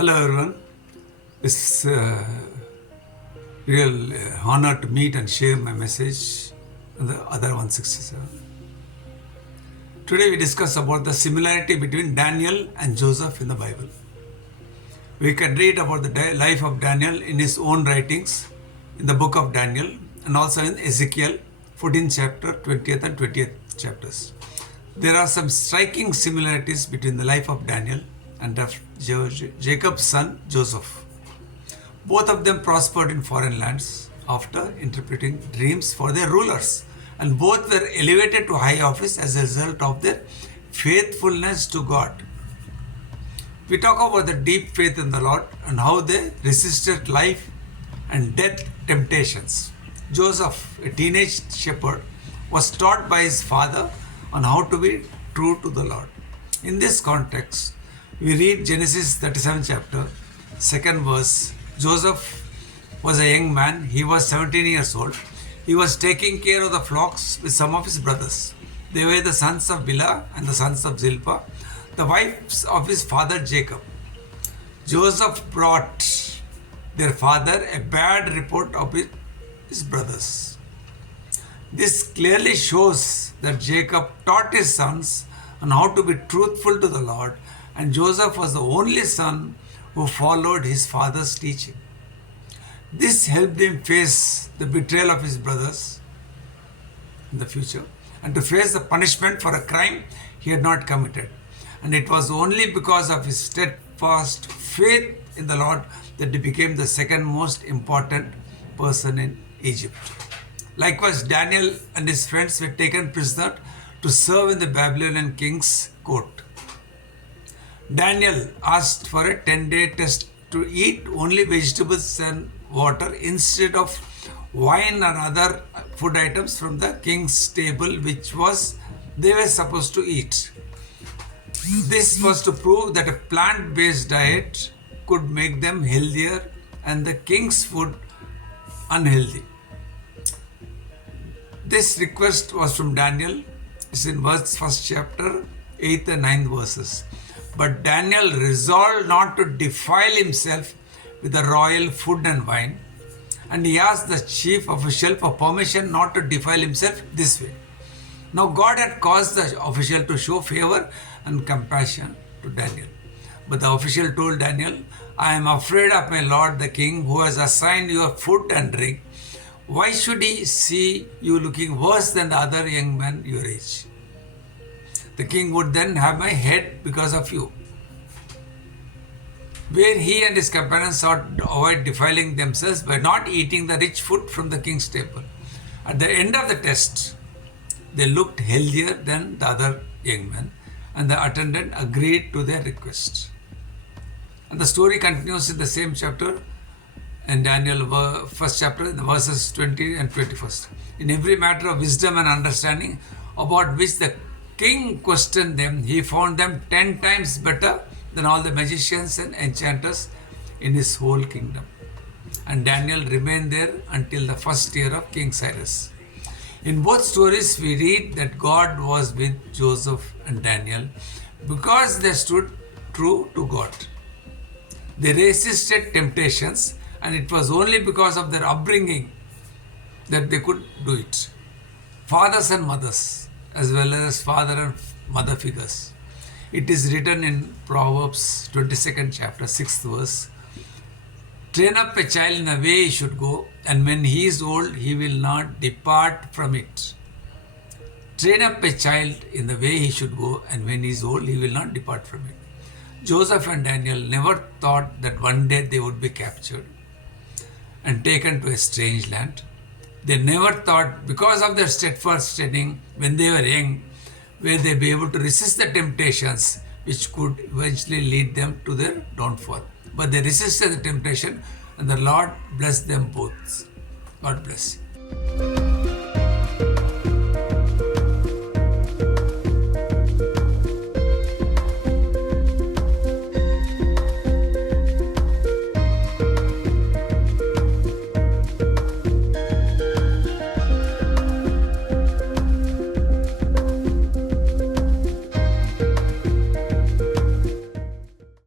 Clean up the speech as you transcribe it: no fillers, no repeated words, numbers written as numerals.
Hello everyone. It's real honor to meet and share my message on the other 167. Today we discuss about the similarity between Daniel and Joseph in the Bible. We can read about the life of Daniel in his own writings in the book of Daniel and also in Ezekiel 14th chapter, 20th and 20th chapters. There are some striking similarities between the life of Daniel and of Jacob's son Joseph. Both of them prospered in foreign lands after interpreting dreams for their rulers, and both were elevated to high office as a result of their faithfulness to God. We talk about the deep faith in the Lord and how they resisted life and death temptations. Joseph, a teenage shepherd, was taught by his father on how to be true to the Lord. In this context, we read Genesis 37 chapter, 2nd verse. Joseph was a young man. He was 17 years old. He was taking care of the flocks with some of his brothers. They were the sons of Bilhah and the sons of Zilpah, the wives of his father Jacob. Joseph brought their father a bad report of his brothers. This clearly shows that Jacob taught his sons on how to be truthful to the Lord, and Joseph was the only son who followed his father's teaching. This helped him face the betrayal of his brothers in the future and to face the punishment for a crime he had not committed. And it was only because of his steadfast faith in the Lord that he became the second most important person in Egypt. Likewise, Daniel and his friends were taken prisoner to serve in the Babylonian king's court. Daniel asked for a 10-day test to eat only vegetables and water instead of wine and other food items from the king's table, which they were supposed to eat. This was to prove that a plant-based diet could make them healthier and the king's food unhealthy. This request was from Daniel. It's in first chapter, 8th and 9th verses. But Daniel resolved not to defile himself with the royal food and wine, and he asked the chief official for permission not to defile himself this way. Now God had caused the official to show favor and compassion to Daniel. But the official told Daniel, "I am afraid of my lord the king, who has assigned you food and drink. Why should he see you looking worse than the other young men your age? The king would then have my head because of you." Where he and his companions sought to avoid defiling themselves by not eating the rich food from the king's table. At the end of the test, they looked healthier than the other young men, and the attendant agreed to their request. And the story continues in the same chapter, in Daniel first chapter, in the verses 20 and 21st. In every matter of wisdom and understanding about which the king questioned them, he found them 10 times better than all the magicians and enchanters in his whole kingdom. And Daniel remained there until the first year of King Cyrus. In both stories, we read that God was with Joseph and Daniel because they stood true to God. They resisted temptations, and it was only because of their upbringing that they could do it. Fathers and mothers, as well as father and mother figures. It is written in Proverbs 22nd chapter, 6th verse, "Train up a child in the way he should go, and when he is old, he will not depart from it." Train up a child in the way he should go, and when he is old, he will not depart from it. Joseph and Daniel never thought that one day they would be captured and taken to a strange land. They never thought, because of their steadfast training when they were young, where they be able to resist the temptations which could eventually lead them to their downfall. But they resisted the temptation, and the Lord blessed them both. God bless.